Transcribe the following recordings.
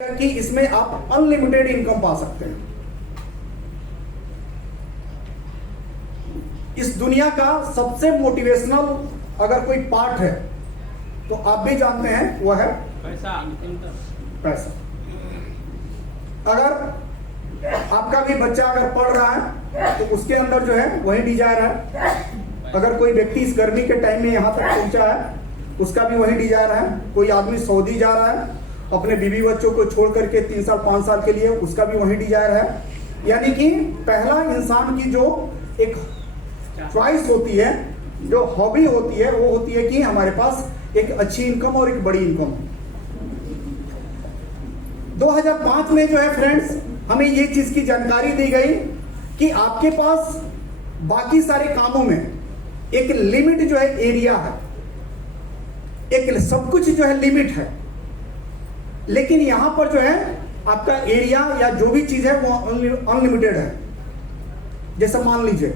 कि इसमें आप अनलिमिटेड इनकम पा सकते हैं। इस दुनिया का सबसे मोटिवेशनल अगर कोई पार्ट है तो आप भी जानते हैं वह है पैसा। अगर आपका भी बच्चा अगर पढ़ रहा है तो उसके अंदर जो है वही डिजायर है। अगर कोई व्यक्ति इस गर्मी के टाइम में यहां तक पहुंचा है उसका भी वही डिजायर है। कोई आदमी सऊदी जा रहा है अपने बीवी बच्चों को छोड़ करके 3 साल 5 साल के लिए, उसका भी वही डिजायर है। यानी कि पहला इंसान की जो एक चॉइस होती है, जो हॉबी होती है, वो होती है कि हमारे पास एक अच्छी इनकम और एक बड़ी इनकम हो। 2005 में जो है फ्रेंड्स हमें ये चीज की जानकारी दी गई कि आपके पास बाकी सारे कामों में एक लिमिट जो है एरिया है, एक सब कुछ जो है लिमिट है, लेकिन यहां पर जो है आपका एरिया या जो भी चीज है वो अनलिमिटेड है। जैसे मान लीजिए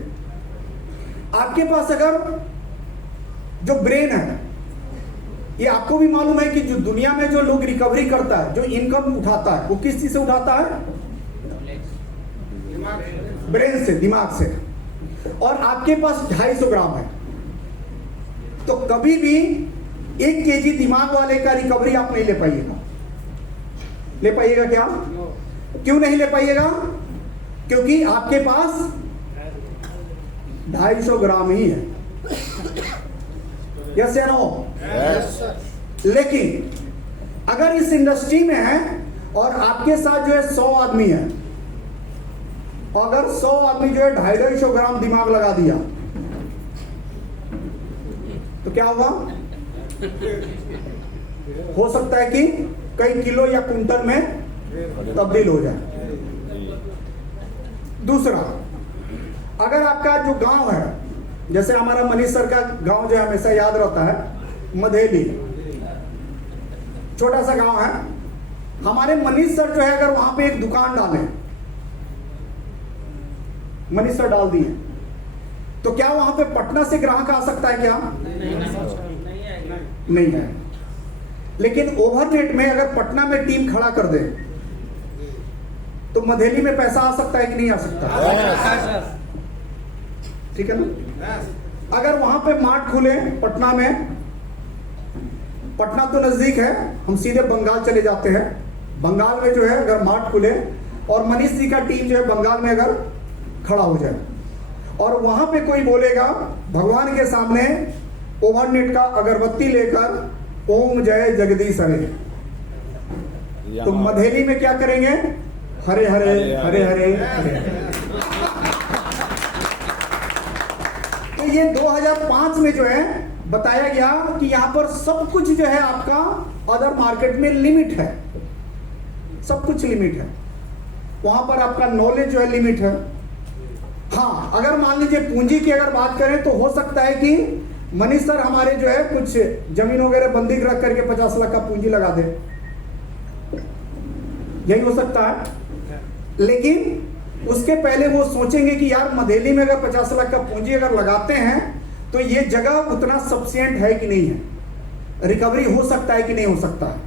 आपके पास अगर जो ब्रेन है, ये आपको भी मालूम है कि जो दुनिया में जो लोग रिकवरी करता है, जो इनकम उठाता है, वो किस चीज से उठाता है? ब्रेन से, दिमाग से। और आपके पास 250 ग्राम है, तो कभी भी 1 केजी दिमाग वाले का रिकवरी आप नहीं ले पाइएगा। ले पाइएगा क्या? क्यों नहीं ले पाइएगा? क्योंकि आपके पास 250 ग्राम ही है। यस या नो? लेकिन अगर इस इंडस्ट्री में है और आपके साथ जो है 100 आदमी है, अगर 100 आदमी जो है 250 ग्राम दिमाग लगा दिया तो क्या होगा? हो सकता है कि कई किलो या कुंटल में तब्दील हो जाए। दूसरा, अगर आपका जो गांव है, जैसे हमारा मनीष सर का गांव जो है हमेशा याद रहता है, मधेली, छोटा सा गांव है। हमारे मनीष सर जो है अगर वहां पे एक दुकान डालें, मनीष सर डाल दिए, तो क्या वहां पे पटना से ग्राहक आ सकता है क्या? नहीं है। लेकिन ओवरनेट में अगर पटना में टीम खड़ा कर दे तो मधेली में पैसा आ सकता है कि नहीं आ सकता? ठीक है ना? अगर वहां पे मार्ट खुले पटना में, पटना तो नजदीक है, हम सीधे बंगाल चले जाते हैं। बंगाल में जो है अगर मार्ट खुले और मनीष जी का टीम जो है बंगाल में अगर खड़ा हो जाए और वहां पे कोई बोलेगा भगवान के सामने ओवरनेट का अगरबत्ती लेकर ओम जय जगदीश हरे, तो मधेली में क्या करेंगे? हरे हरे हरे हरे हरे। तो ये 2005 में जो है बताया गया कि यहां पर सब कुछ जो है आपका अदर मार्केट में लिमिट है, सब कुछ लिमिट है। वहां पर आपका नॉलेज जो है लिमिट है। हाँ, अगर मान लीजिए पूंजी की अगर बात करें तो हो सकता है कि मनीष सर हमारे जो है कुछ जमीन वगैरह बंदी रख करके 50 लाख का पूंजी लगा दे, यही हो सकता है। लेकिन उसके पहले वो सोचेंगे कि यार मधेली में अगर 50 लाख का पूंजी अगर लगाते हैं तो ये जगह उतना सफिशिएंट है कि नहीं है, रिकवरी हो सकता है कि नहीं हो सकता है।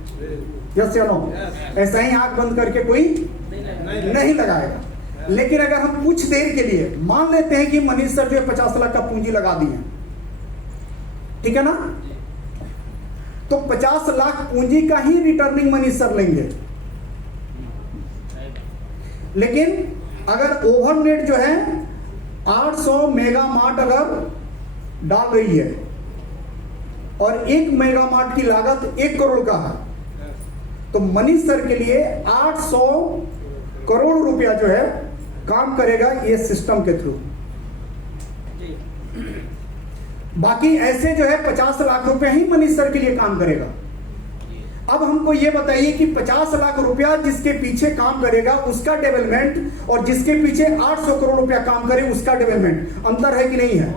यस या नो? ऐसा ही आंख बंद करके कोई नहीं लगाएगा। लेकिन अगर हम कुछ देर के लिए मान लेते हैं कि मनीष सर जो है 50 लाख का पूंजी लगा दिए, ठीक है ना, तो 50 लाख पूंजी का ही रिटर्निंग मनीष सर लेंगे। लेकिन अगर ओवरनेट जो है 800 मेगा मार्ट अगर डाल रही है और 1 मेगा मार्ट की लागत 1 करोड़ का है, तो मनीष सर के लिए 800 करोड़ रुपया जो है काम करेगा ये सिस्टम के थ्रू। बाकी ऐसे जो है 50 लाख रुपया ही मनीष सर के लिए काम करेगा। अब हमको ये बताइए कि 50 लाख रुपया जिसके पीछे काम करेगा उसका डेवलपमेंट और जिसके पीछे 800 करोड़ रुपया काम करे उसका डेवलपमेंट, अंतर है कि नहीं है?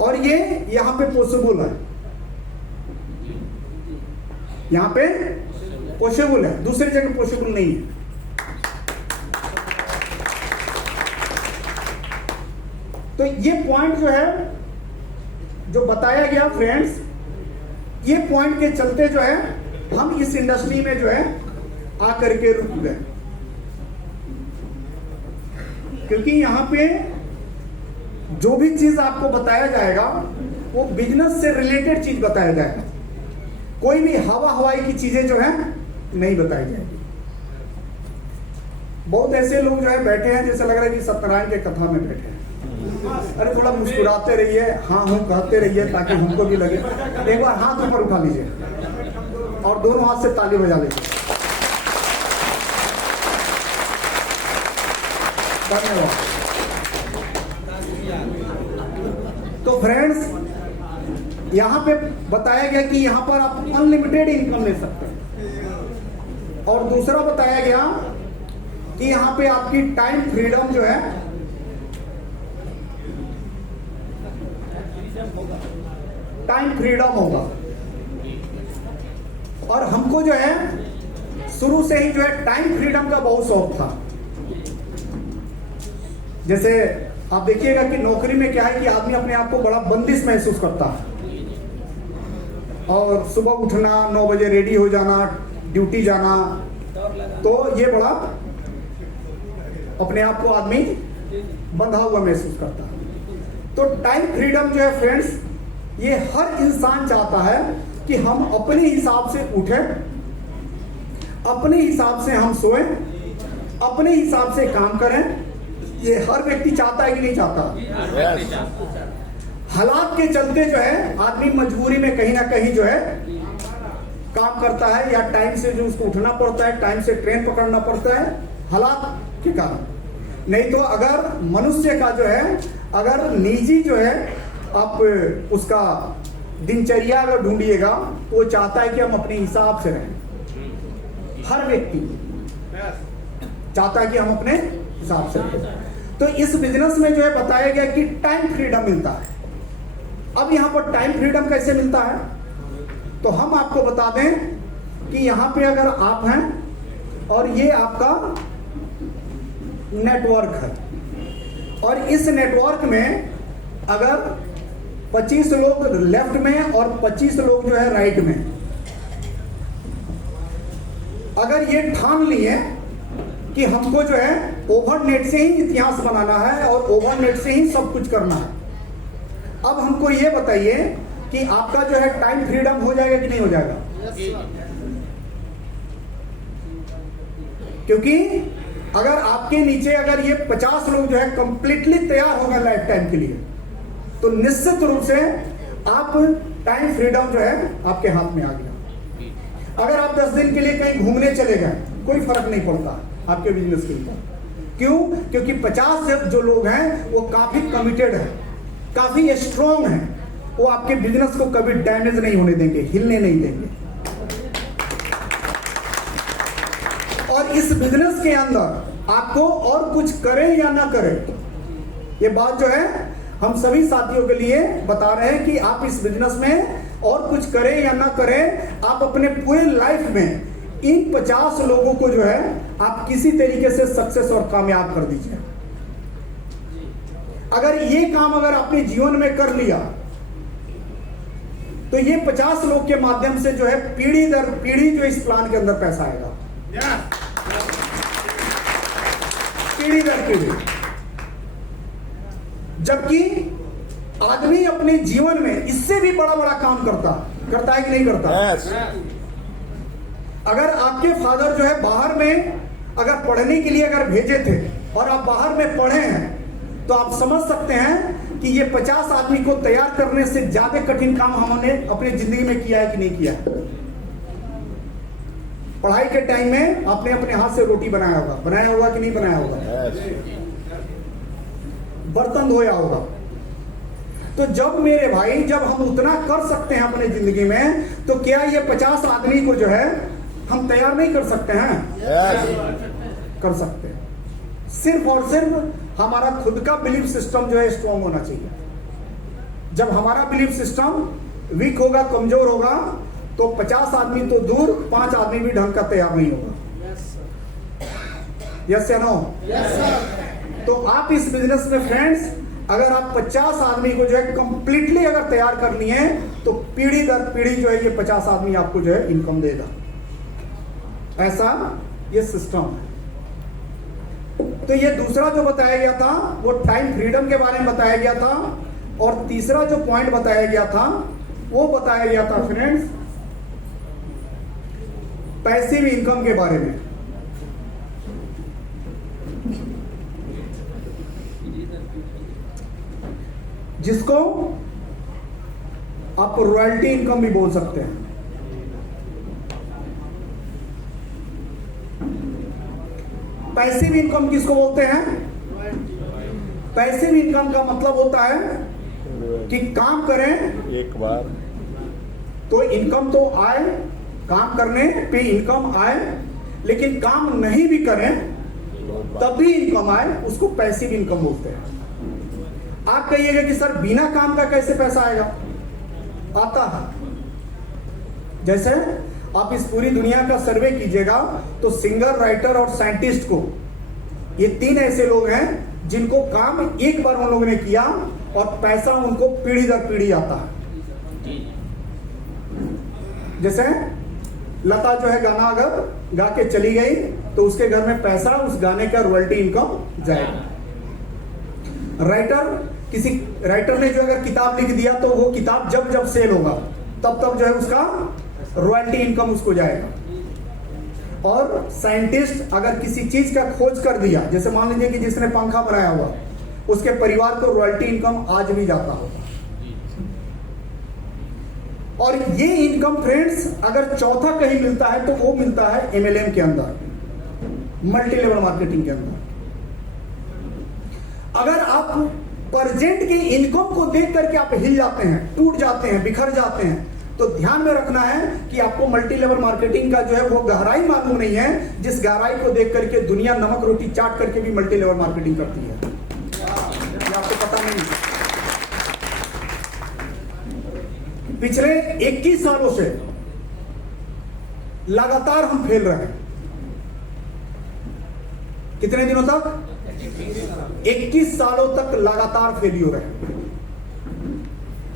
और ये यहां पे पॉसिबल है, यहां पे पॉसिबल है, दूसरी जगह पॉसिबल नहीं है। तो ये पॉइंट जो है जो बताया गया फ्रेंड्स, ये पॉइंट के चलते जो है हम इस इंडस्ट्री में जो है आकर के रुक गए, क्योंकि यहां पे जो भी चीज आपको बताया जाएगा वो बिजनेस से रिलेटेड चीज बताया जाएगा, कोई भी हवा हवाई की चीजें जो है नहीं बताई जाएगी। बहुत ऐसे लोग जो है बैठे हैं जैसे लग रहा है कि सत्यनारायण के कथा में बैठे हैं। अरे थोड़ा मुस्कुराते रहिए, हाँ हूं कहते रहिए ताकि हमको भी लगे। एक बार हाथ ऊपर उठा लीजिए और दोनों हाथ से ताली बजा लीजिए। धन्यवाद। तो फ्रेंड्स, यहां पे बताया गया कि यहां पर आप अनलिमिटेड इनकम ले सकते हैं, और दूसरा बताया गया कि यहां पे आपकी टाइम फ्रीडम जो है टाइम फ्रीडम होगा। और हमको जो है शुरू से ही जो है टाइम फ्रीडम का बहुत शौक था। जैसे आप देखिएगा कि नौकरी में क्या है कि आदमी अपने आप को बड़ा बंदिश महसूस करता है, और सुबह उठना, 9 बजे रेडी हो जाना, ड्यूटी जाना, तो ये बड़ा अपने आप को आदमी बंधा हुआ महसूस करता है। तो टाइम फ्रीडम जो है फ्रेंड्स, ये हर इंसान चाहता है कि हम अपने हिसाब से उठें, अपने हिसाब से हम सोएं, अपने हिसाब से काम करें। ये हर व्यक्ति चाहता है कि नहीं चाहता? हालात के चलते जो है आदमी मजबूरी में कहीं ना कहीं जो है काम करता है, या टाइम से जो उसको उठना पड़ता है, टाइम से ट्रेन पकड़ना पड़ता है हालात के कारण। नहीं तो अगर मनुष्य का जो है, अगर निजी जो है आप उसका दिनचर्या अगर ढूंढिएगा तो वो चाहता है कि हम अपने हिसाब से रहें। हर व्यक्ति चाहता है कि हम अपने हिसाब से रहें। तो इस बिजनेस में जो है बताया गया कि टाइम फ्रीडम मिलता है। अब यहां पर टाइम फ्रीडम कैसे मिलता है, तो हम आपको बता दें कि यहां पे अगर आप हैं और ये आपका नेटवर्क है, और इस नेटवर्क में अगर 25 लोग लेफ्ट में और 25 लोग जो है राइट में, अगर ये ठान लिए कि हमको जो है ओवरनेट से ही इतिहास बनाना है और ओवरनेट से ही सब कुछ करना है, अब हमको ये बताइए कि आपका जो है टाइम फ्रीडम हो जाएगा कि नहीं हो जाएगा? क्योंकि अगर आपके नीचे अगर ये 50 लोग जो है कंप्लीटली तैयार हो गए लाइफ टाइम के लिए, तो निश्चित रूप से आप टाइम फ्रीडम जो है आपके हाथ में आ गया। अगर आप 10 दिन के लिए कहीं घूमने चले गए, कोई फर्क नहीं पड़ता आपके बिजनेस के ऊपर। क्यों? क्योंकि 50 जो लोग हैं वो काफी कमिटेड है, काफी स्ट्रॉन्ग है, वो आपके बिजनेस को कभी डैमेज नहीं होने देंगे, हिलने नहीं देंगे। और इस बिजनेस के अंदर आपको और कुछ करें या ना करें, ये बात जो है हम सभी साथियों के लिए बता रहे हैं कि आप इस बिजनेस में और कुछ करें या ना करें, आप अपने पूरे लाइफ में इन 50 लोगों को जो है आप किसी तरीके से सक्सेस और कामयाब कर दीजिए। अगर ये काम अगर आपने जीवन में कर लिया तो ये 50 लोग के माध्यम से जो है पीढ़ी दर पीढ़ी जो इस प्लान के अंदर पैसा आएगा, पीढ़ी दर पीढ़ी। जबकि आदमी अपने जीवन में इससे भी बड़ा बड़ा काम करता है कि नहीं करता? अगर आपके फादर जो है बाहर में अगर पढ़ने के लिए अगर भेजे थे और आप बाहर में पढ़े हैं, तो आप समझ सकते हैं कि ये 50 आदमी को तैयार करने से ज्यादा कठिन काम हमने अपनी जिंदगी में किया है कि नहीं किया। पढ़ाई के टाइम में आपने अपने हाथ से रोटी बनाया होगा कि नहीं बनाया होगा, बर्तन धोया होगा। तो जब मेरे भाई, जब हम उतना कर सकते हैं अपने जिंदगी में, तो क्या ये 50 आदमी को जो है हम तैयार नहीं कर सकते हैं? कर सकते हैं। सिर्फ और सिर्फ हमारा खुद का बिलीफ सिस्टम जो है स्ट्रॉन्ग होना चाहिए। जब हमारा बिलीफ सिस्टम वीक होगा, कमजोर होगा, तो 50 आदमी तो दूर, 5 आदमी भी ढंग का तैयार नहीं होगा। यस या नो? तो आप इस बिजनेस में फ्रेंड्स, अगर आप 50 आदमी को जो है कंप्लीटली अगर तैयार करनी है, तो पीढ़ी दर पीढ़ी जो है ये 50 आदमी आपको जो है इनकम देगा। ऐसा ये सिस्टम है। तो ये दूसरा जो बताया गया था वो टाइम फ्रीडम के बारे में बताया गया था, और तीसरा जो पॉइंट बताया गया था वो बताया गया था फ्रेंड्स पैसिव इनकम के बारे में। जिसको आप रॉयल्टी इनकम भी बोल सकते हैं। पैसिव इनकम किसको बोलते हैं? पैसिव इनकम का मतलब होता है कि काम करें एक बार तो इनकम तो आए, काम करने पे इनकम आए, लेकिन काम नहीं भी करें तब भी इनकम आए, उसको पैसिव इनकम बोलते हैं। आप कहिएगा कि सर बिना काम का कैसे पैसा आएगा? आता है। जैसे आप इस पूरी दुनिया का सर्वे कीजिएगा तो सिंगर, राइटर और साइंटिस्ट को, ये तीन ऐसे लोग हैं जिनको काम एक बार उन लोगों ने किया और पैसा उनको पीढ़ी दर पीढ़ी आता है। जैसे लता जो है गाना अगर गा के चली गई तो उसके घर में पैसा, उस गाने का रॉयल्टी इनकम जाएगा। किसी राइटर ने जो अगर किताब लिख दिया तो वो किताब जब जब सेल होगा तब तब जो है उसका रॉयल्टी इनकम उसको जाएगा। और साइंटिस्ट अगर किसी चीज का खोज कर दिया, जैसे मान लीजिए कि जिसने पंखा बनाया हुआ, उसके परिवार को रॉयल्टी इनकम आज भी जाता होगा। और ये इनकम फ्रेंड्स अगर चौथा कहीं मिलता है तो वो मिलता है MLM के अंदर, मल्टी लेवल मार्केटिंग के अंदर। अगर आप प्रेजेंट की इनकम को देख करके आप हिल जाते हैं, टूट जाते हैं, बिखर जाते हैं, तो ध्यान में रखना है कि आपको मल्टी लेवल मार्केटिंग का जो है वो गहराई मालूम नहीं है, जिस गहराई को देख करके दुनिया नमक रोटी चाट करके भी मल्टी लेवल मार्केटिंग करती है। ये आपको पता नहीं। पिछले 21 सालों से लगातार हम फेल रहे हैं। कितने दिनों तक? 21 सालों तक लगातार फेलियर है।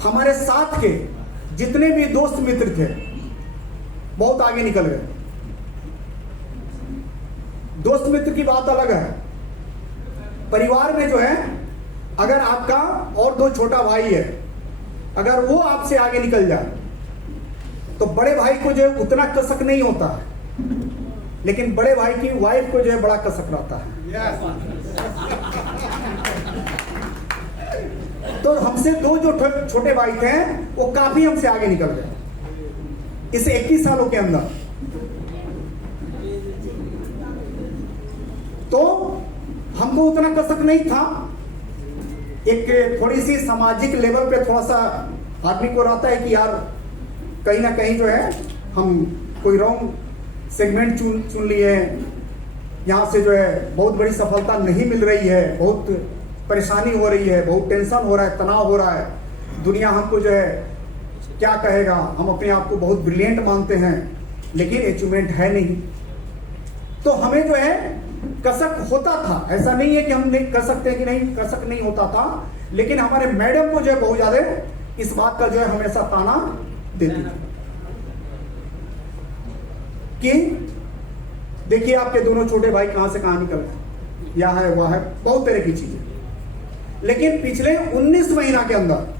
हमारे साथ के जितने भी दोस्त मित्र थे बहुत आगे निकल गए। दोस्त मित्र की बात अलग है। परिवार में जो है अगर आपका और दो छोटा भाई है, अगर वो आपसे आगे निकल जाए तो बड़े भाई को जो है उतना कसक नहीं होता है, लेकिन बड़े भाई की वाइफ को जो है बड़ा कसक रहता है। तो हमसे दो जो छोटे भाई थे वो काफी हमसे आगे निकल गए इस 21 सालों के अंदर। तो हमको उतना कसक नहीं था। एक थोड़ी सी सामाजिक लेवल पे थोड़ा सा आदमी को रहता है कि यार कहीं ना कहीं जो है हम कोई रॉन्ग सेगमेंट चुन लिए, यहाँ से जो है बहुत बड़ी सफलता नहीं मिल रही है, बहुत परेशानी हो रही है, बहुत टेंशन हो रहा है, तनाव हो रहा है, दुनिया हमको जो है क्या कहेगा, हम अपने आप को बहुत ब्रिलियंट मानते हैं लेकिन अचीवमेंट है नहीं। तो हमें जो है कसक होता था, ऐसा नहीं है कि हम नहीं कर सकते कि नहीं कसक नहीं होता था, लेकिन हमारे मैडम को जो है बहुत ज्यादा इस बात का जो है हमेशा ताना देती थी कि देखिए आपके दोनों छोटे भाई कहां से कहां निकल गए, यह है वह है, बहुत तरह की चीजें। लेकिन पिछले 19 महीना के अंदर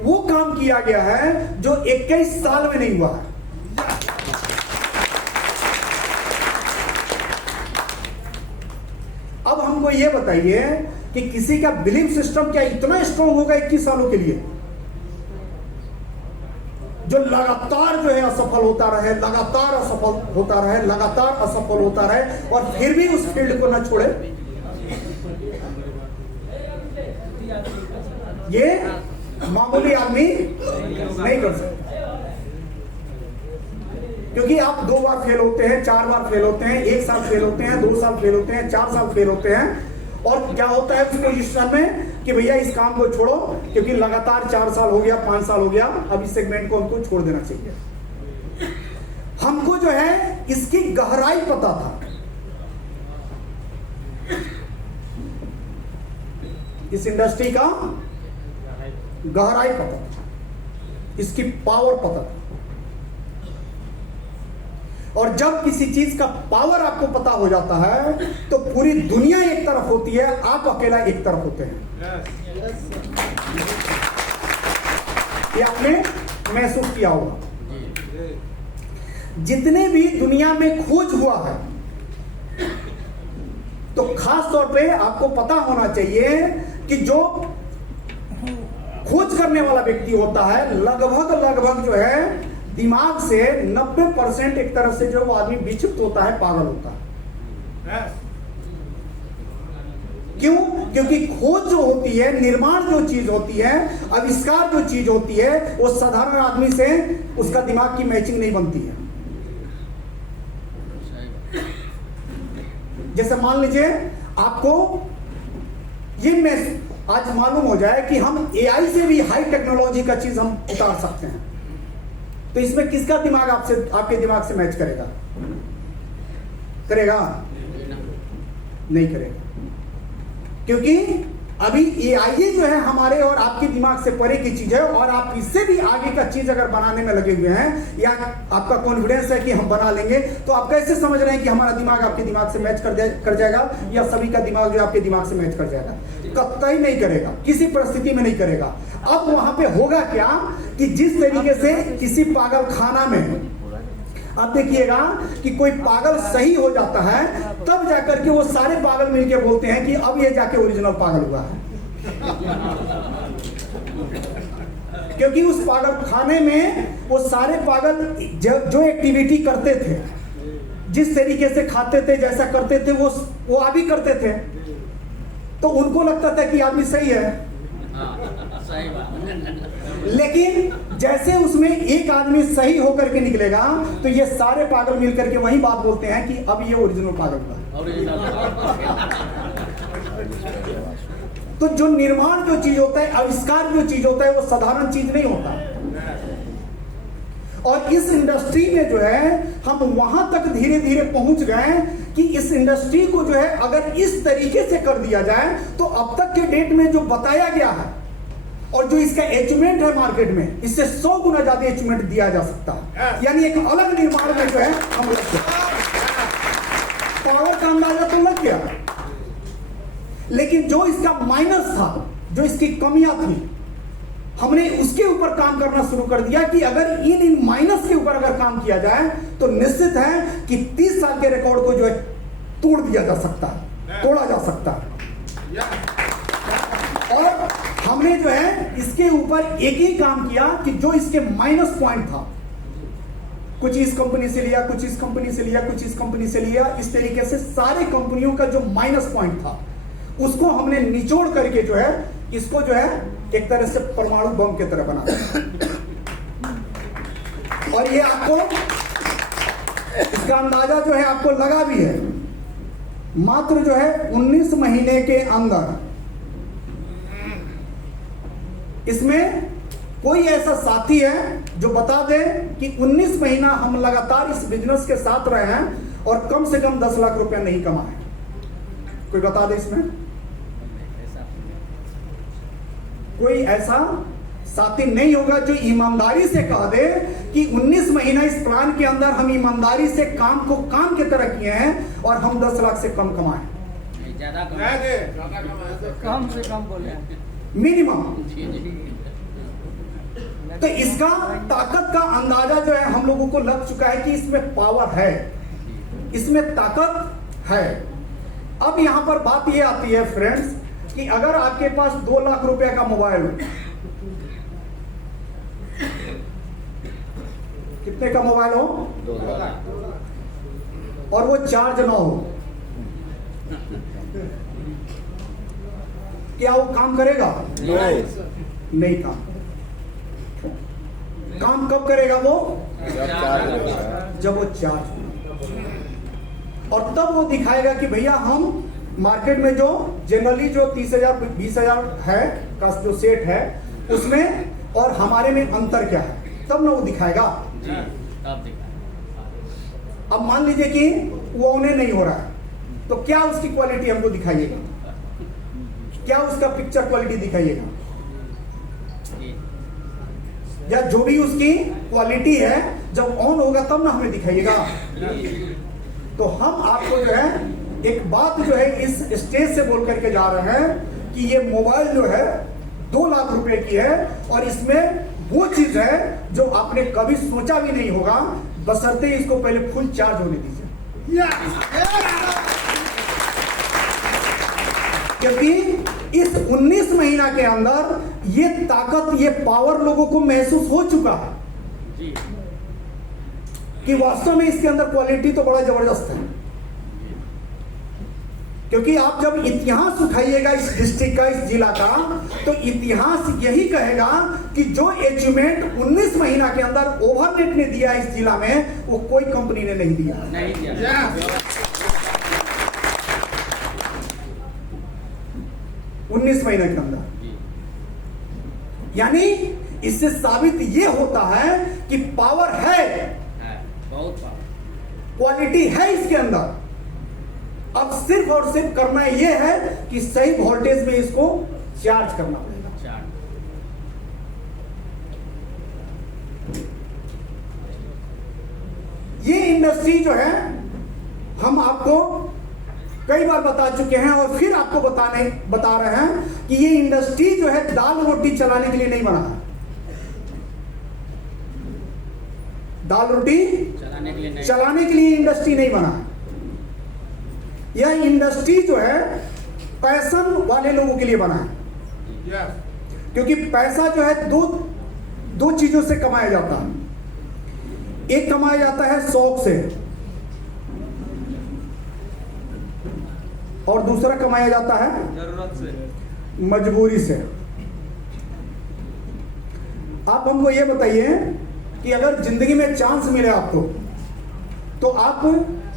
वो काम किया गया है जो 21 साल में नहीं हुआ है। अब हमको ये बताइए कि किसी का बिलीफ सिस्टम क्या इतना स्ट्रांग होगा 21 सालों के लिए, जो लगातार जो है असफल होता रहे, लगातार असफल होता रहे, लगातार असफल होता रहे और फिर भी उस फील्ड को न छोड़े। ये मामूली आदमी नहीं कर सकता, क्योंकि आप 2 बार फेल होते हैं, 4 बार फेल होते हैं, 1 साल फेल होते हैं, 2 साल फेल होते हैं, 4 साल फेल होते हैं, और क्या होता है उस पोजीशन में कि भैया इस काम को छोड़ो, क्योंकि लगातार 4 साल हो गया, 5 साल हो गया, अब इस सेगमेंट को हमको छोड़ देना चाहिए। हमको जो है इसकी गहराई पता था, इस इंडस्ट्री का गहराई पता था, इसकी पावर पता था। और जब किसी चीज का पावर आपको पता हो जाता है तो पूरी दुनिया एक तरफ होती है, आप अकेला एक तरफ होते हैं। ये आपने महसूस किया होगा। जितने भी दुनिया में खोज हुआ है तो खास तौर पे आपको पता होना चाहिए कि जो खोज करने वाला व्यक्ति होता है लगभग जो है दिमाग से 90% एक तरह से जो वो आदमी विचलित होता है, पागल होता है। क्यों? क्योंकि खोज जो होती है, निर्माण जो चीज होती है, आविष्कार जो चीज होती है, वो साधारण आदमी से उसका दिमाग की मैचिंग नहीं बनती है। जैसे मान लीजिए आपको ये आज मालूम हो जाए कि हम एआई से भी हाई टेक्नोलॉजी का चीज हम उतार सकते हैं, तो इसमें किसका दिमाग आपके दिमाग से मैच करेगा? नहीं करेगा। क्योंकि अभी एआई जो है हमारे और आपके दिमाग से परे की चीज है, और आप इससे भी आगे का चीज अगर बनाने में लगे हुए हैं या आपका कॉन्फिडेंस है कि हम बना लेंगे, तो आप कैसे समझ रहे हैं कि हमारा दिमाग आपके दिमाग से मैच कर जाएगा या सभी का दिमाग जो आपके दिमाग से मैच कर जाएगा? कतई नहीं करेगा, किसी परिस्थिति में नहीं करेगा। अब वहां पे होगा क्या कि जिस तरीके से किसी पागल खाना में अब देखिएगा कि कोई पागल सही हो जाता है, तब जाकर के वो सारे पागल मिलके बोलते हैं कि अब ये जाके ओरिजिनल पागल हुआ है। क्योंकि उस पागल खाने में वो सारे पागल जो एक्टिविटी करते थे, जिस तरीके से खाते थे, जैसा करते थे, वो अभी करते थे, तो उनको लगता था कि आदमी सही है। सही बात। लेकिन जैसे उसमें एक आदमी सही होकर के निकलेगा तो ये सारे पागल मिलकर के वही बात बोलते हैं कि अब ये ओरिजिनल पागल हुआ। तो जो निर्माण जो चीज होता है, आविष्कार जो चीज होता है, वो साधारण चीज नहीं होता। और इस इंडस्ट्री में जो है हम वहां तक धीरे धीरे पहुंच गए कि इस इंडस्ट्री को जो है अगर इस तरीके से कर दिया जाए तो अब तक के डेट में जो बताया गया है और जो इसका अचीवमेंट है मार्केट में, इससे 100 गुना ज्यादा अचीवमेंट दिया जा सकता है। यानी एक अलग निर्माण में जो है हम लग गए, पावर का अंदाजा तो लग गया, लेकिन जो इसका माइनस था, जो इसकी कमियां थी, हमने उसके ऊपर काम करना शुरू कर दिया कि अगर इन माइनस के ऊपर अगर काम किया जाए तो निश्चित है कि 30 साल के रिकॉर्ड को जो है तोड़ दिया जा सकता है, तोड़ा जा सकता है। और हमने जो है इसके ऊपर एक ही काम किया कि जो इसके माइनस पॉइंट था, कुछ इस कंपनी से लिया, कुछ इस कंपनी से लिया, कुछ इस कंपनी से लिया, इस तरीके से सारे कंपनियों का जो माइनस पॉइंट था उसको हमने निचोड़ करके जो है इसको जो है एक तरह से परमाणु बम की तरह बना। और ये आपको इसका अंदाजा जो है आपको लगा भी है, मात्र जो है 19 महीने के अंदर इसमें कोई ऐसा साथी है जो बता दे कि 19 महीना हम लगातार इस बिजनेस के साथ रहे हैं और कम से कम 10 लाख रुपया नहीं कमाए? कोई बता दे इसमें? कोई ऐसा साथी नहीं होगा जो ईमानदारी से कह दे कि 19 महीना इस प्लान के अंदर हम ईमानदारी से काम को काम की तरह किए हैं और हम 10 लाख से कम कमाए। ज्यादा कम से कम बोले मिनिमम। तो इसका ताकत का अंदाजा जो है हम लोगों को लग चुका है कि इसमें पावर है, इसमें ताकत है। अब यहां पर बात यह आती है फ्रेंड्स कि अगर आपके पास 2 लाख रुपए का मोबाइल हो, कितने का मोबाइल हो, 2 लाख, और वो चार्ज ना हो, क्या वो काम करेगा? नहीं काम कब करेगा वो? जब वो चार्ज हो। और तब वो दिखाएगा कि भैया हम मार्केट में जो जनरली जो 30,000 20,000 है का जो सेट है उसमें और हमारे में अंतर क्या है, तब ना वो दिखाएगा। अब मान लीजिए कि वो उन्हें नहीं हो रहा है, तो क्या उसकी क्वालिटी हमको दिखाइएगा, क्या उसका पिक्चर क्वालिटी दिखाइएगा, या जो भी उसकी क्वालिटी है जब ऑन होगा तब ना हमें दिखाइएगा। तो हम आपको जो है एक बात जो है इस स्टेज से बोल करके जा रहे हैं कि ये मोबाइल जो है 2 लाख रुपए की है और इसमें वो चीज है जो आपने कभी सोचा भी नहीं होगा, बशर्ते इसको पहले फुल चार्ज होने दीजिए। क्योंकि इस 19 महीना के अंदर ये ताकत, ये पावर लोगों को महसूस हो चुका है कि वास्तव में इसके अंदर क्वालिटी तो बड़ा जबरदस्त है। क्योंकि आप जब इतिहास उठाइएगा इस डिस्ट्रिक्ट का, इस जिला का, तो इतिहास यही कहेगा कि जो अचीवमेंट 19 महीना के अंदर ओवरनेट ने दिया इस जिला में, वो कोई कंपनी ने नहीं दिया। 19 महीने के अंदर, यानी इससे साबित ये होता है कि पावर है, बहुत पावर, क्वालिटी है इसके अंदर। अब सिर्फ और सिर्फ करना यह है कि सही वोल्टेज में इसको चार्ज करना पड़ेगा। ये इंडस्ट्री जो है हम आपको कई बार बता चुके हैं और फिर आपको बता रहे हैं कि ये इंडस्ट्री जो है दाल रोटी चलाने के लिए नहीं बना है। दाल रोटी चलाने के लिए इंडस्ट्री नहीं बना है। यह इंडस्ट्री जो है पैशन वाले लोगों के लिए बना है। क्योंकि पैसा जो है दो चीजों से कमाया जाता है। एक कमाया जाता है शौक से और दूसरा कमाया जाता है जरूरत से, मजबूरी से। आप हमको ये बताइए कि अगर जिंदगी में चांस मिले आपको, तो आप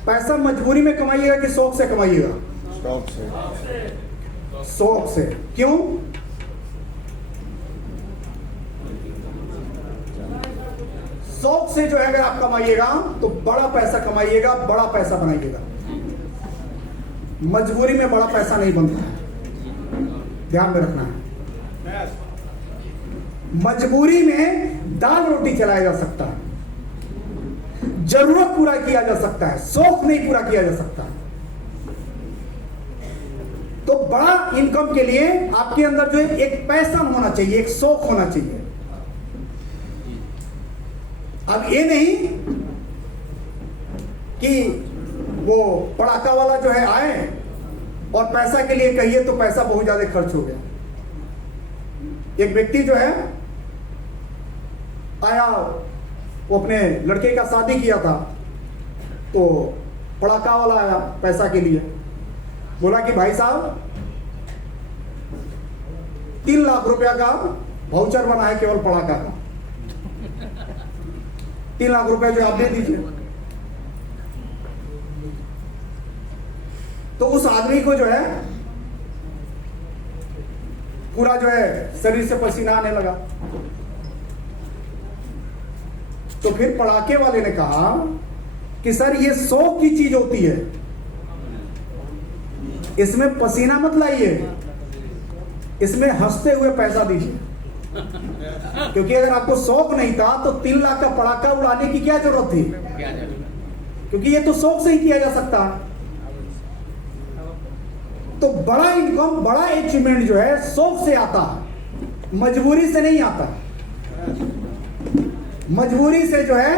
पैसा मजबूरी में कमाइएगा कि शौक से कमाइएगा? शौक से। शौक से। क्यों? शौक से जो है अगर आप कमाइएगा तो बड़ा पैसा कमाइएगा, बड़ा पैसा बनाइएगा। मजबूरी में बड़ा पैसा नहीं बनता है, ध्यान में रखना है। मजबूरी में दाल रोटी चलाया जा सकता है, जरूरत पूरा किया जा सकता है, शौक नहीं पूरा किया जा सकता। तो बड़ा इनकम के लिए आपके अंदर जो है एक पैशन होना चाहिए, एक शौक होना चाहिए। अब ये नहीं कि वो पड़ाका वाला जो है आए और पैसा के लिए कहिए तो पैसा बहुत ज्यादा खर्च हो गया। एक व्यक्ति जो है आया, वो अपने लड़के का शादी किया था, तो पड़ाका वाला आया पैसा के लिए, बोला कि भाई साहब 3 लाख रुपया का वाउचर बना है केवल पड़ाका का, 3 लाख रुपया जो आप दे दीजिए। तो उस आदमी को जो है पूरा जो है शरीर से पसीना आने लगा। तो फिर पड़ाके वाले ने कहा कि सर ये 100 की चीज होती है, इसमें पसीना मत लाइए, इसमें हंसते हुए पैसा दीजिए। क्योंकि अगर आपको शौक नहीं था तो 3 लाख का पड़ाका उड़ाने की क्या जरूरत थी? क्योंकि ये तो शौक से ही किया जा सकता है। तो बड़ा इनकम, बड़ा अचीवमेंट जो है शौक से आता है, मजबूरी से नहीं आता। मजबूरी से जो है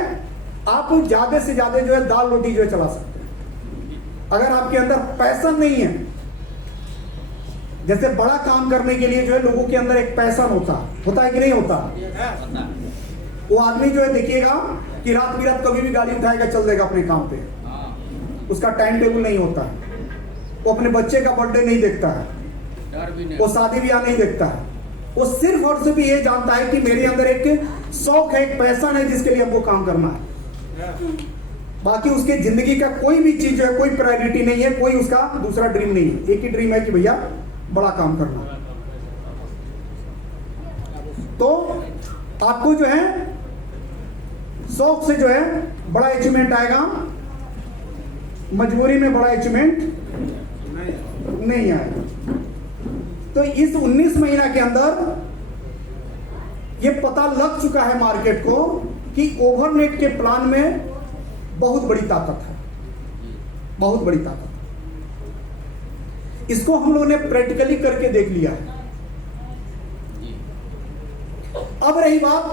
आप ज्यादा से ज्यादा जो है दाल रोटी जो है चला सकते हैं। अगर आपके अंदर पैशन नहीं है, जैसे बड़ा काम करने के लिए जो है लोगों के अंदर एक पैशन होता है कि नहीं होता? वो आदमी जो है देखिएगा कि रात बिरात कभी भी गाड़ी उठाएगा, चल देगा अपने काम पे, उसका टाइम टेबल नहीं होता है। वो अपने बच्चे का बर्थडे नहीं देखता है, वो शादी ब्याह नहीं देखता है। वो सिर्फ और सिर्फ ये जानता है कि मेरे अंदर एक शौक है, एक पैशन है जिसके लिए हमको काम करना है। बाकी उसके जिंदगी का कोई भी चीज जो है, कोई प्रायोरिटी नहीं है, कोई उसका दूसरा ड्रीम नहीं है। एक ही ड्रीम है कि भैया बड़ा काम करना। तो आपको जो है शौक से जो है बड़ा अचीवमेंट आएगा, मजबूरी में बड़ा अचीवमेंट नहीं आएगा। तो इस 19 महीना के अंदर ये पता लग चुका है मार्केट को कि ओवरनेट के प्लान में बहुत बड़ी ताकत है, बहुत बड़ी ताकत। इसको हम लोगों ने प्रैक्टिकली करके देख लिया है। अब रही बात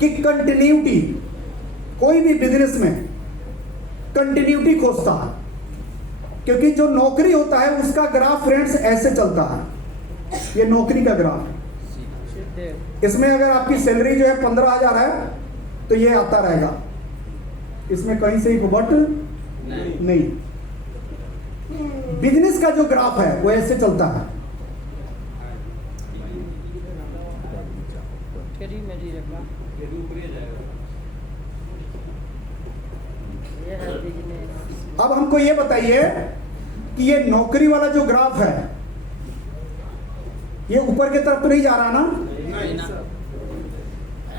कि कंटिन्यूटी, कोई भी बिजनेस में कंटिन्यूटी खोजता है, क्योंकि जो नौकरी होता है उसका ग्राफ फ्रेंड्स ऐसे चलता है। ये नौकरी का ग्राफ है। इसमें अगर आपकी सैलरी जो है 15,000 है तो ये आता रहेगा, इसमें कहीं से एक बट नहीं। बिजनेस का जो ग्राफ है वो ऐसे चलता है। अब हमको ये बताइए कि ये नौकरी वाला जो ग्राफ है ये ऊपर की तरफ तो नहीं जा रहा ना,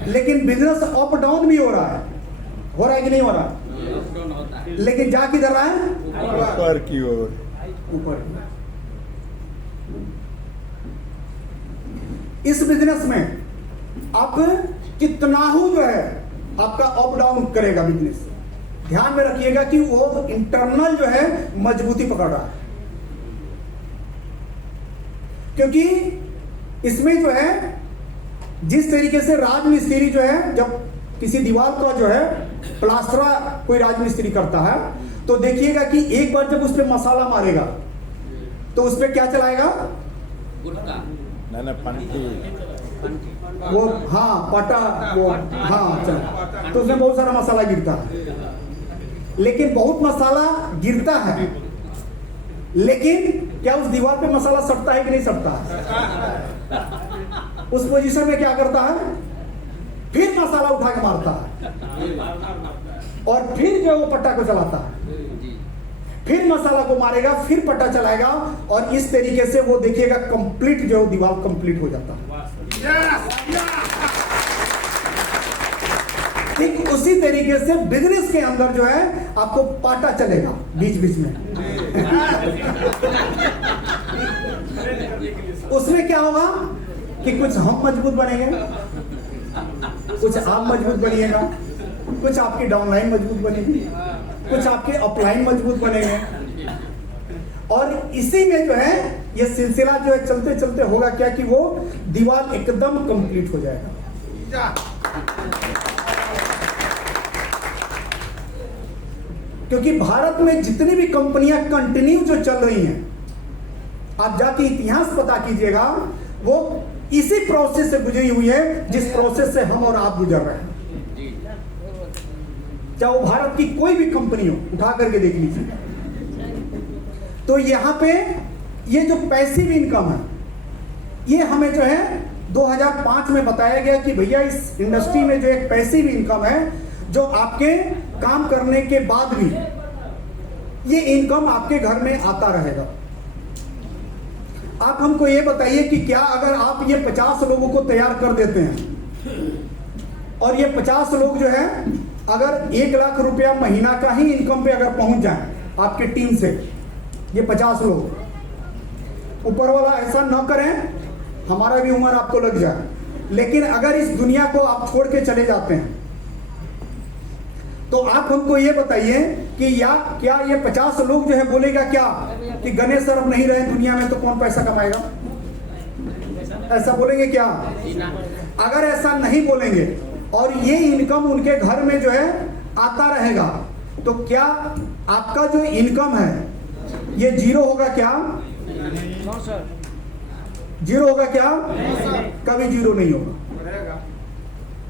लेकिन बिजनेस अप डाउन भी हो रहा है कि नहीं हो रहा? लेकिन जा किधर रहा है? ऊपर की ओर। ऊपर। इस बिजनेस में अब कितना ही जो है आपका अप डाउन करेगा बिजनेस। ध्यान में रखिएगा कि वो इंटरनल जो है मजबूती पकड़ रहा है, क्योंकि इसमें जो है जिस तरीके से राजमिस्त्री जो है जब किसी दीवार का जो है प्लास्टरा कोई राजमिस्त्री करता है तो देखिएगा कि एक बार जब उस पर मसाला मारेगा तो उस पर क्या चलाएगा? वो हाँ पटा, वो हाँ चला, तो उसमें बहुत सारा मसाला गिरता है। लेकिन बहुत मसाला गिरता है, लेकिन क्या उस दीवार पे मसाला सटता है कि नहीं सटता है? उस पोजीशन में क्या करता है? फिर मसाला उठा के मारता है और फिर जो वो पट्टा को चलाता है, फिर मसाला को मारेगा, फिर पट्टा चलाएगा, और इस तरीके से वो देखिएगा कंप्लीट जो दीवार कंप्लीट हो जाता है। ठीक उसी तरीके से बिजनेस के अंदर जो है आपको पाटा चलेगा बीच बीच में। उसमें क्या होगा कि कुछ हम मजबूत बनेंगे, कुछ आप मजबूत बनिएगा, कुछ आपकी डाउनलाइन मजबूत बनेगी, कुछ आपके अपलाइन मजबूत बनेंगे, और इसी में जो है ये सिलसिला जो है चलते चलते होगा क्या कि वो दीवार एकदम कंप्लीट हो जाएगा। क्योंकि भारत में जितनी भी कंपनियां कंटिन्यू जो चल रही हैं, आप जाके इतिहास पता कीजिएगा, वो इसी प्रोसेस से गुजरी हुई है जिस प्रोसेस से हम और आप गुजर रहे हैं। चाहे वो भारत की कोई भी कंपनी हो, उठा करके देख लीजिए। तो यहां पे ये जो पैसिव इनकम है, ये हमें जो है 2005 में बताया गया कि भैया इस इंडस्ट्री में जो एक पैसिव इनकम है, जो आपके काम करने के बाद भी ये इनकम आपके घर में आता रहेगा। आप हमको ये बताइए कि क्या अगर आप ये 50 लोगों को तैयार कर देते हैं और ये 50 लोग जो है अगर 1 लाख रुपया महीना का ही इनकम पे अगर पहुंच जाए आपके टीम से, ये 50 लोग, ऊपर वाला ऐसा न करें हमारा भी उम्र आपको लग जाए, लेकिन अगर इस दुनिया को आप छोड़ के चले जाते हैं तो आप हमको ये बताइए कि क्या ये 50 लोग जो है बोलेगा क्या कि गणेश सर अब नहीं रहे दुनिया में तो कौन पैसा कमाएगा? ऐसा बोलेंगे क्या? अगर ऐसा नहीं बोलेंगे और ये इनकम उनके घर में जो है आता रहेगा, तो क्या आपका जो इनकम है ये जीरो होगा क्या? जीरो होगा क्या? कभी जीरो नहीं होगा।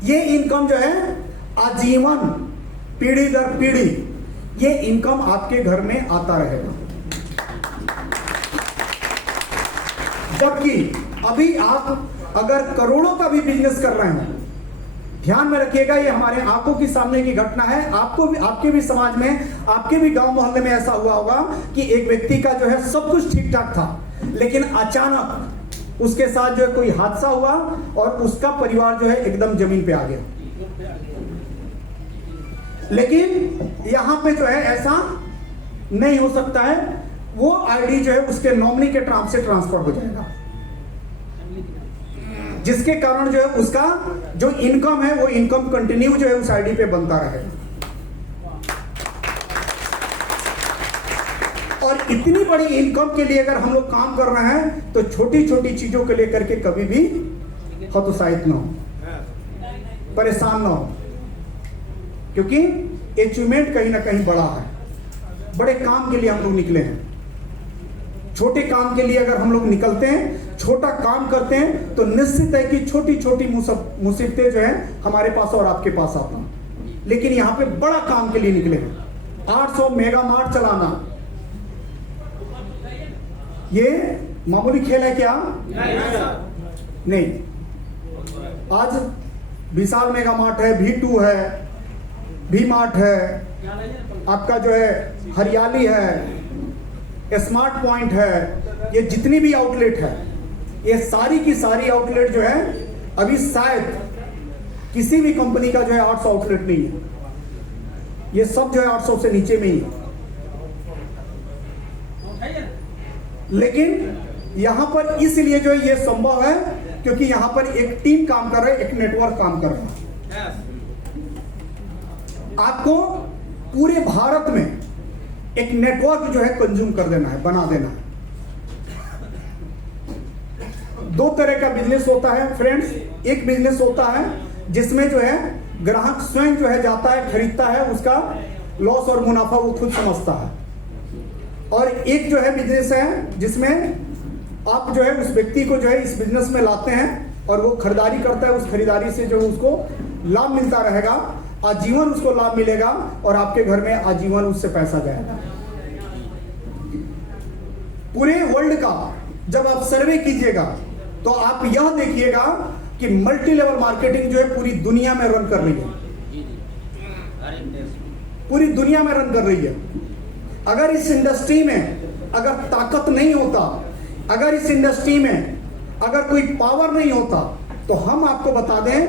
ये इनकम जो है आजीवन, पीढ़ी दर पीढ़ी, ये इनकम आपके घर में आता रहेगा। जबकि अभी आप अगर करोड़ों का भी बिजनेस कर रहे हो, ध्यान में रखिएगा, ये हमारे आंखों की सामने की घटना है। आपको भी, आपके भी समाज में, आपके भी गांव मोहल्ले में ऐसा हुआ होगा कि एक व्यक्ति का जो है सब कुछ ठीक ठाक था, लेकिन अचानक उसके साथ जो है कोई हादसा हुआ और उसका परिवार जो है एकदम जमीन पे आ गया। लेकिन यहां पे जो है ऐसा नहीं हो सकता है, वो आईडी जो है उसके नॉमिनी के नाम से ट्रांसफर हो जाएगा। जिसके कारण जो है उसका जो इनकम है वो इनकम कंटिन्यू जो है उस आईडी पे बनता रहे। और इतनी बड़ी इनकम के लिए अगर हम लोग काम कर रहे हैं तो छोटी छोटी चीजों को लेकर के कभी भी हतोत्साहित ना हो, परेशान ना हो, क्योंकि अचीवमेंट कहीं ना कहीं बड़ा है। बड़े काम के लिए हम लोग निकले हैं। छोटे काम के लिए अगर हम लोग निकलते हैं, छोटा काम करते हैं, तो निश्चित है कि छोटी छोटी मुसीबतें जो है हमारे पास और आपके पास आती हैं। लेकिन यहां पे बड़ा काम के लिए निकले हैं। 800 मेगा मार्ट चलाना ये मामूली खेल है क्या? नहीं। आज विशाल मेगा मार्ट है, V2 है, V मार्ट है, आपका जो है हरियाली है, स्मार्ट पॉइंट है, ये जितनी भी आउटलेट है, ये सारी की सारी आउटलेट जो है अभी शायद किसी भी कंपनी का जो है 800 आउटलेट नहीं है। ये सब जो है 800 से नीचे में ही है। लेकिन यहां पर इसलिए जो है ये संभव है क्योंकि यहां पर एक टीम काम कर रहा है, एक नेटवर्क काम कर रहा है। आपको पूरे भारत में एक नेटवर्क जो है कंज्यूम कर देना है, बना देना है। दो तरह का बिजनेस होता है फ्रेंड्स। एक बिजनेस होता है जिसमें जो है ग्राहक स्वयं जो है जाता है, खरीदता है, उसका लॉस और मुनाफा वो खुद समझता है। और एक जो है बिजनेस है जिसमें आप जो है उस व्यक्ति को जो है इस बिजनेस में लाते हैं और वो खरीदारी करता है। उस खरीदारी से जो उसको लाभ मिलता रहेगा, आजीवन उसको लाभ मिलेगा और आपके घर में आजीवन उससे पैसा जाएगा। पूरे वर्ल्ड का जब आप सर्वे कीजिएगा तो आप यह देखिएगा कि मल्टी लेवल मार्केटिंग जो है पूरी दुनिया में रन कर रही है, पूरी दुनिया में रन कर रही है। अगर इस इंडस्ट्री में अगर ताकत नहीं होता, अगर इस इंडस्ट्री में अगर कोई पावर नहीं होता, तो हम आपको बता दें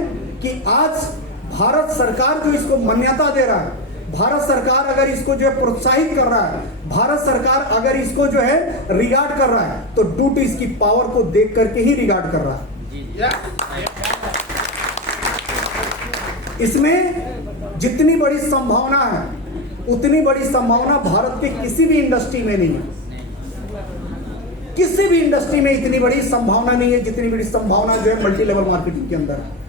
कि आज भारत सरकार जो इसको मान्यता दे रहा है, भारत सरकार अगर इसको जो है प्रोत्साहित कर रहा है, भारत सरकार अगर इसको जो है रिगार्ड कर रहा है, तो ड्यू टू इसकी पावर को देख करके ही रिगार्ड कर रहा है। इसमें जितनी बड़ी संभावना है उतनी बड़ी संभावना भारत के किसी भी इंडस्ट्री में नहीं है। किसी भी इंडस्ट्री में इतनी बड़ी संभावना नहीं है जितनी बड़ी संभावना जो है मल्टी लेवल मार्केटिंग के अंदर है।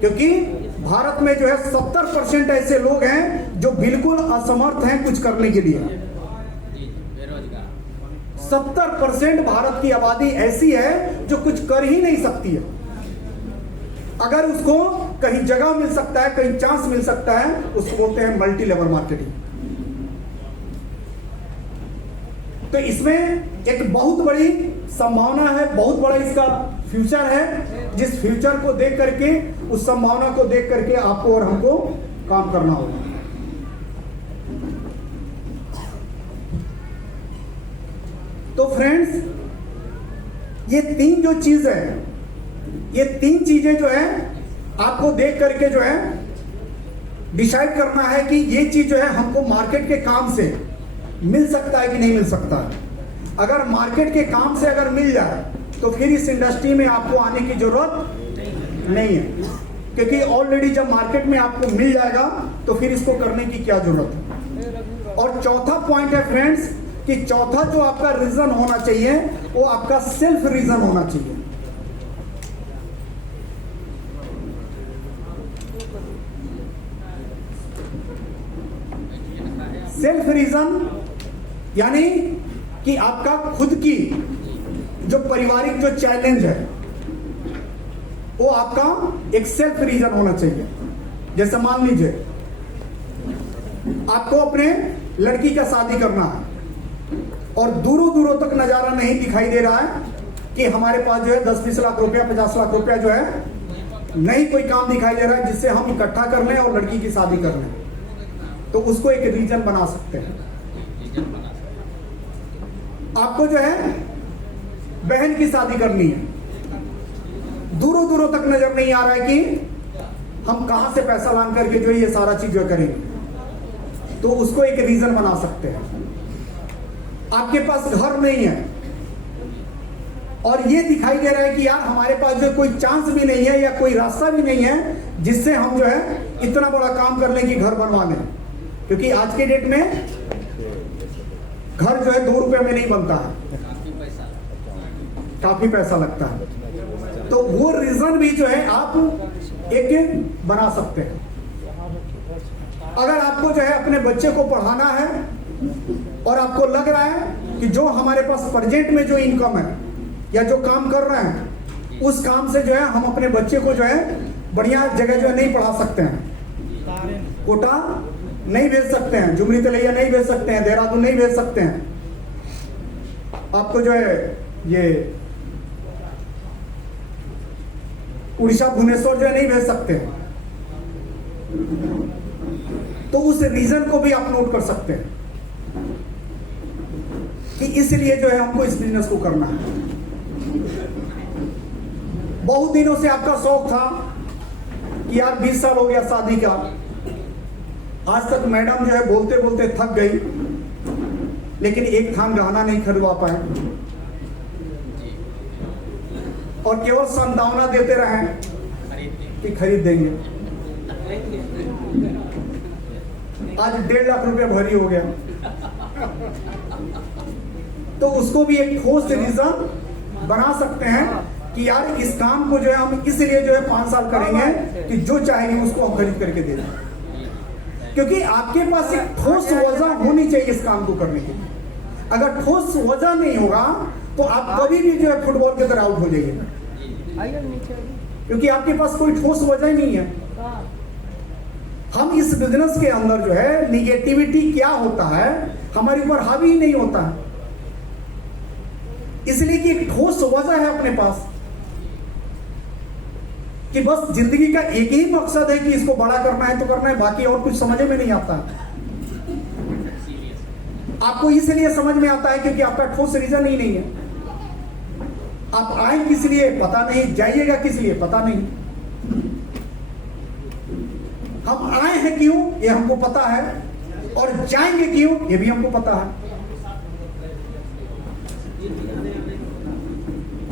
क्योंकि भारत में जो है 70% ऐसे लोग हैं जो बिल्कुल असमर्थ हैं कुछ करने के लिए। 70% भारत की आबादी ऐसी है जो कुछ कर ही नहीं सकती है। अगर उसको कहीं जगह मिल सकता है, कहीं चांस मिल सकता है, उसको बोलते हैं मल्टी लेवल मार्केटिंग। तो इसमें एक बहुत बड़ी संभावना है, बहुत बड़ा इसका फ्यूचर है, जिस फ्यूचर को देख करके, उस संभावना को देख करके आपको और हमको काम करना होगा। तो फ्रेंड्स, ये तीन जो चीज है, ये तीन चीजें जो है आपको देख करके जो है डिसाइड करना है कि ये चीज जो है हमको मार्केट के काम से मिल सकता है कि नहीं मिल सकता है। अगर मार्केट के काम से अगर मिल जाए तो फिर इस इंडस्ट्री में आपको आने की जरूरत नहीं है, क्योंकि ऑलरेडी जब मार्केट में आपको मिल जाएगा तो फिर इसको करने की क्या जरूरत है। और चौथा पॉइंट है फ्रेंड्स कि चौथा जो आपका रीजन होना चाहिए वो आपका सेल्फ रीजन होना चाहिए। सेल्फ रीजन यानी कि आपका खुद की जो पारिवारिक जो चैलेंज है वो आपका एक सेल्फ रीजन होना चाहिए। जैसे मान लीजिए आपको अपने लड़की का शादी करना है और दूरों दूरों तक नजारा नहीं दिखाई दे रहा है कि हमारे पास जो है 10-20 लाख रुपया, 50 लाख रुपया जो है नहीं कोई काम दिखाई दे रहा है जिससे हम इकट्ठा कर लें और लड़की की शादी कर लें, तो उसको एक रीजन बना सकते हैं। आपको जो है बहन की शादी करनी है, दूरों दूरों तक नजर नहीं आ रहा है कि हम कहां से पैसा लान करके जो है ये सारा चीज जो करेंगे, तो उसको एक रीजन बना सकते हैं। आपके पास घर नहीं है, और ये दिखाई दे रहा है कि यार हमारे पास जो कोई चांस भी नहीं है या कोई रास्ता भी नहीं है जिससे हम जो है इतना बड़ा काम कर लें कि घर बनवा लें, क्योंकि आज के डेट में घर जो है 2 रुपए में नहीं बनता है, काफी पैसा लगता है। तो वो रीजन भी जो है आप एक बना सकते हैं। अगर आपको जो है अपने बच्चे को पढ़ाना है और आपको लग रहा है कि जो हमारे पास प्रेजेंट में जो इनकम है या जो काम कर रहे हैं उस काम से जो है हम अपने बच्चे को जो है बढ़िया जगह जो है नहीं पढ़ा सकते हैं, कोटा नहीं भेज सकते हैं, जुमरी तलैया नहीं भेज सकते हैं, देहरादून नहीं भेज सकते हैं, आपको जो है ये उड़ीसा भुवनेश्वर जो है नहीं भेज सकते हैं। तो उस रीजन को भी आप नोट कर सकते हैं कि इसलिए जो है हमको इस बिजनेस को करना है। बहुत दिनों से आपका शौक था कि यार 20 साल हो गया शादी का, आज तक मैडम जो है बोलते बोलते थक गई, लेकिन एक थान गहना नहीं खरीदवा पाए और केवल संभावना देते रहे कि खरीद देंगे। आज 1.5 लाख रुपया भरी हो गया, तो उसको भी एक ठोस रीजन बना सकते हैं कि यार इस काम को जो है हम इसलिए जो है 5 साल करेंगे कि जो चाहेंगे उसको हम खरीद करके दे दें, क्योंकि आपके पास एक ठोस वजह होनी चाहिए इस काम को करने के लिए। अगर ठोस वजह नहीं होगा तो आप कभी भी जो है फुटबॉल की तरह आउट हो जाइएगा, क्योंकि आपके पास कोई ठोस वजह ही नहीं है। हम इस बिजनेस के अंदर जो है निगेटिविटी क्या होता है हमारे ऊपर हावी ही नहीं होता है, इसलिए कि एक ठोस वजह है अपने पास कि बस जिंदगी का एक ही मकसद है कि इसको बड़ा करना है तो करना है, बाकी और कुछ समझ में नहीं आता। आपको इसलिए समझ में आता है क्योंकि आपका ठोस रीजन ही नहीं है। आप आए किस लिए पता नहीं, जाइएगा किस लिए पता नहीं। हम आए हैं क्यों ये हमको पता है और जाएंगे क्यों ये भी हमको पता है,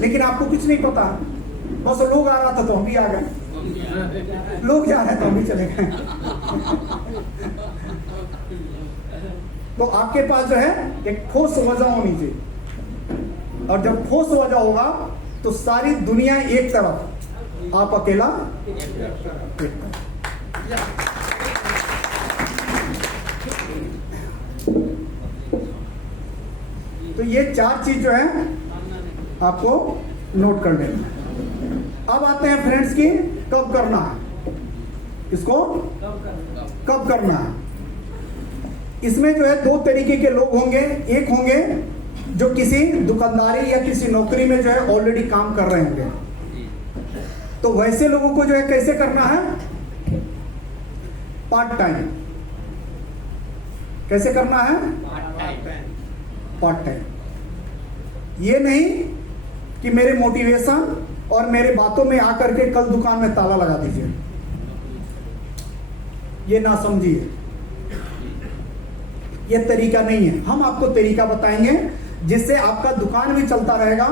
लेकिन आपको कुछ नहीं पता। बस लोग आ रहा था तो हम भी आ गए, लोग जा रहे तो हम भी चले गए। तो आपके पास जो है एक ठोस वजह होनी चाहिए, और जब ठोस वजह होगा तो सारी दुनिया एक तरफ, आप अकेला एक तरफ। तो ये 4 चीज जो है आपको नोट कर लेना। अब आते हैं फ्रेंड्स की कब करना है, इसको कब करना है। इसमें जो है 2 तरीके के लोग होंगे। एक होंगे जो किसी दुकानदारी या किसी नौकरी में जो है ऑलरेडी काम कर रहे होंगे, तो वैसे लोगों को जो है कैसे करना है, पार्ट टाइम। कैसे करना है, पार्ट टाइम। ये नहीं कि मेरे मोटिवेशन और मेरे बातों में आकर के कल दुकान में ताला लगा दीजिए, ये ना समझिए, ये तरीका नहीं है। हम आपको तरीका बताएंगे जिससे आपका दुकान भी चलता रहेगा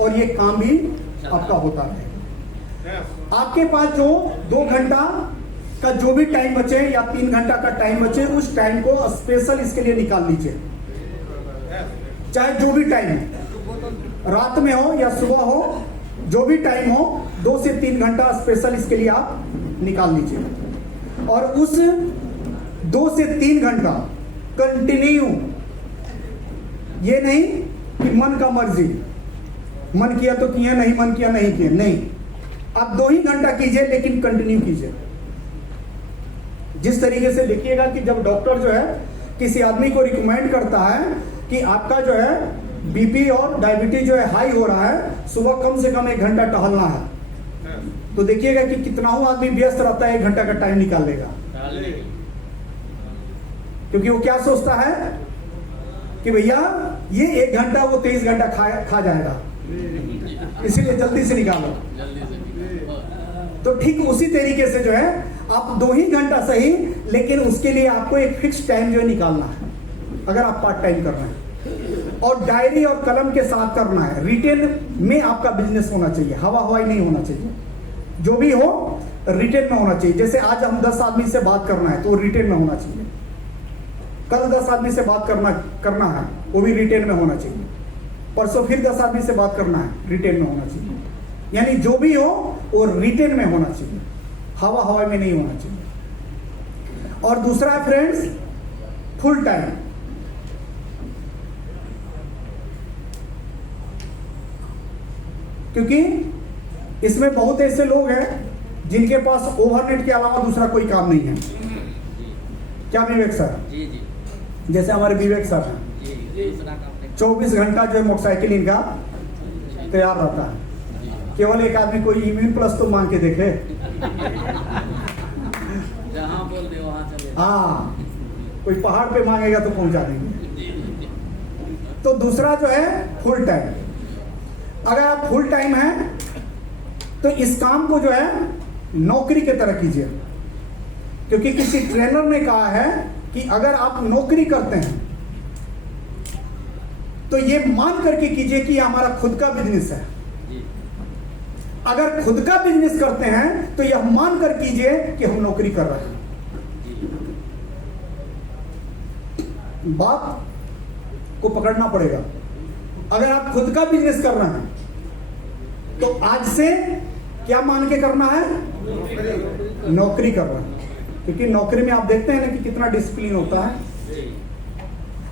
और ये काम भी आपका होता रहेगा। आपके पास जो 2 घंटा का जो भी टाइम बचे या 3 घंटा का टाइम बचे, उस टाइम को स्पेशल इसके लिए निकाल लीजिए। चाहे जो भी टाइम है, रात में हो या सुबह हो, जो भी टाइम हो, 2 से 3 घंटा स्पेशल इसके लिए आप निकाल लीजिए। और उस 2 से 3 घंटा कंटिन्यू, ये नहीं कि मन का मर्जी, मन किया तो किया, नहीं मन किया नहीं किया, नहीं। आप 2 ही घंटा कीजिए, लेकिन कंटिन्यू कीजिए। जिस तरीके से देखिएगा कि जब डॉक्टर जो है किसी आदमी को रिकमेंड करता है कि आपका जो है बीपी और डायबिटीज जो है हाई हो रहा है, सुबह कम से कम 1 घंटा टहलना है, तो देखिएगा कि कितना हो आदमी व्यस्त रहता है, 1 घंटा का टाइम निकाल लेगा। क्योंकि वो क्या सोचता है कि भैया ये 1 घंटा वो 23 घंटा खा जाएगा, इसीलिए जल्दी से निकालो। तो ठीक उसी तरीके से जो है आप 2 ही घंटा सही, लेकिन उसके लिए आपको एक फिक्स टाइम जो है निकालना है, अगर आप पार्ट टाइम कर रहे हैं। और डायरी और कलम के साथ करना है। रिटेन में आपका बिजनेस होना चाहिए, हवा हवाई नहीं होना चाहिए। जो भी हो रिटेन में होना चाहिए। जैसे आज हम 10 आदमी से बात करना है तो रिटेन में होना चाहिए। कल 10 आदमी से बात करना है वो भी रिटेन में होना चाहिए। परसों फिर 10 आदमी से बात करना है, रिटेन में होना चाहिए। यानी जो भी हो वो रिटेन में होना चाहिए, हवा हवाई में नहीं होना चाहिए। और दूसरा है फ्रेंड्स फुल टाइम। क्योंकि इसमें बहुत ऐसे लोग हैं जिनके पास ओवरनेट के अलावा दूसरा कोई काम नहीं है। क्या विवेक सर? जी जी जैसे हमारे विवेक सर हैं, जी दूसरा काम नहीं। 24 घंटा जो है मोटरसाइकिल इनका तैयार रहता है। केवल एक आदमी कोई इम्यून प्लस तो मांग के देखे। जहाँ बोल दे वहाँ चले। हाँ, कोई पहाड़ पे मांगेगा तो पहुंचा देंगे। तो दूसरा जो है फुल टाइम। अगर आप फुल टाइम है तो इस काम को जो है नौकरी की तरह कीजिए। क्योंकि किसी ट्रेनर ने कहा है कि अगर आप नौकरी करते हैं तो ये मान करके कीजिए कि हमारा खुद का बिजनेस है। अगर खुद का बिजनेस करते हैं तो यह मान कर कीजिए कि हम नौकरी कर रहे हैं। बात को पकड़ना पड़ेगा। अगर आप खुद का बिजनेस कर रहे हैं तो आज से क्या मान के करना है? नौकरी कर रहे हैं। क्योंकि नौकरी में आप देखते हैं ना कि कितना डिसिप्लिन होता है।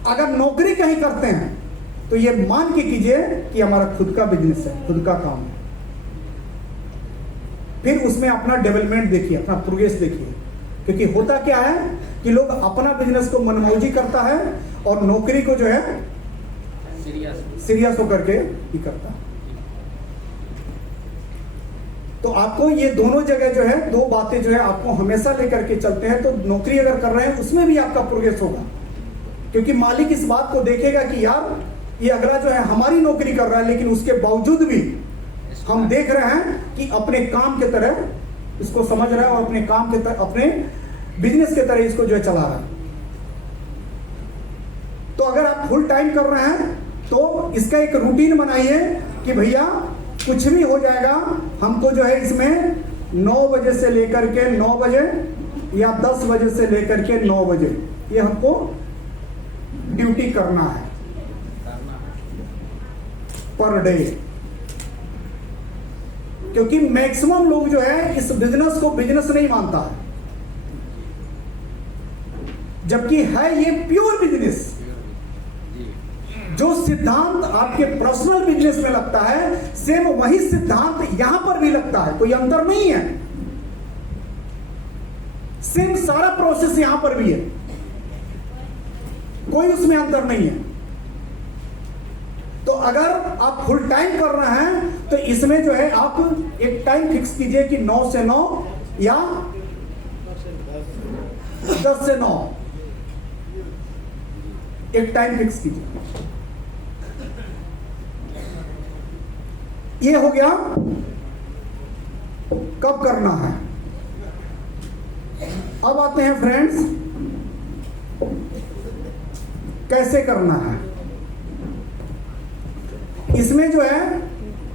अगर नौकरी कहीं करते हैं तो ये मान के कीजिए कि हमारा खुद का बिजनेस है, खुद का काम है। फिर उसमें अपना डेवलपमेंट देखिए, अपना प्रोग्रेस देखिए। क्योंकि होता क्या है कि लोग अपना बिजनेस को मनमौजी करता है और नौकरी को जो है सीरियस होकर के ही करता है। तो आपको ये दोनों जगह जो है दो बातें जो है आपको हमेशा लेकर के चलते हैं। तो नौकरी अगर कर रहे हैं उसमें भी आपका प्रोग्रेस होगा। क्योंकि मालिक इस बात को देखेगा कि यार ये अगला जो है हमारी नौकरी कर रहा है, लेकिन उसके बावजूद भी हम देख रहे हैं कि अपने काम के तरह इसको समझ रहा है और अपने काम के तरह, अपने बिजनेस के तरह इसको जो है चला रहा है। तो अगर आप फुल टाइम कर रहे हैं तो इसका एक रूटीन बनाइए कि भैया कुछ भी हो जाएगा, हमको जो है इसमें 9 बजे से लेकर के 9 बजे या 10 बजे से लेकर के 9 बजे ये हमको ड्यूटी करना है पर डे। क्योंकि मैक्सिमम लोग जो है इस बिजनेस को बिजनेस नहीं मानता है, जबकि है ये प्योर बिजनेस। जो सिद्धांत आपके पर्सनल बिजनेस में लगता है सेम वही सिद्धांत यहां पर भी लगता है, कोई अंतर नहीं है। सेम सारा प्रोसेस यहां पर भी है, कोई उसमें अंतर नहीं है। तो अगर आप फुल टाइम कर रहे हैं तो इसमें जो है आप एक टाइम फिक्स कीजिए कि 9 से 9 या 10 से 9 एक टाइम फिक्स कीजिए। ये हो गया कब करना है। अब आते हैं फ्रेंड्स कैसे करना है। इसमें जो है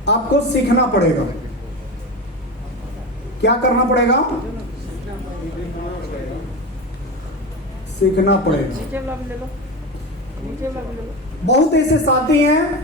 आपको सीखना पड़ेगा। क्या करना पड़ेगा? सीखना पड़ेगा। बहुत ऐसे साथी हैं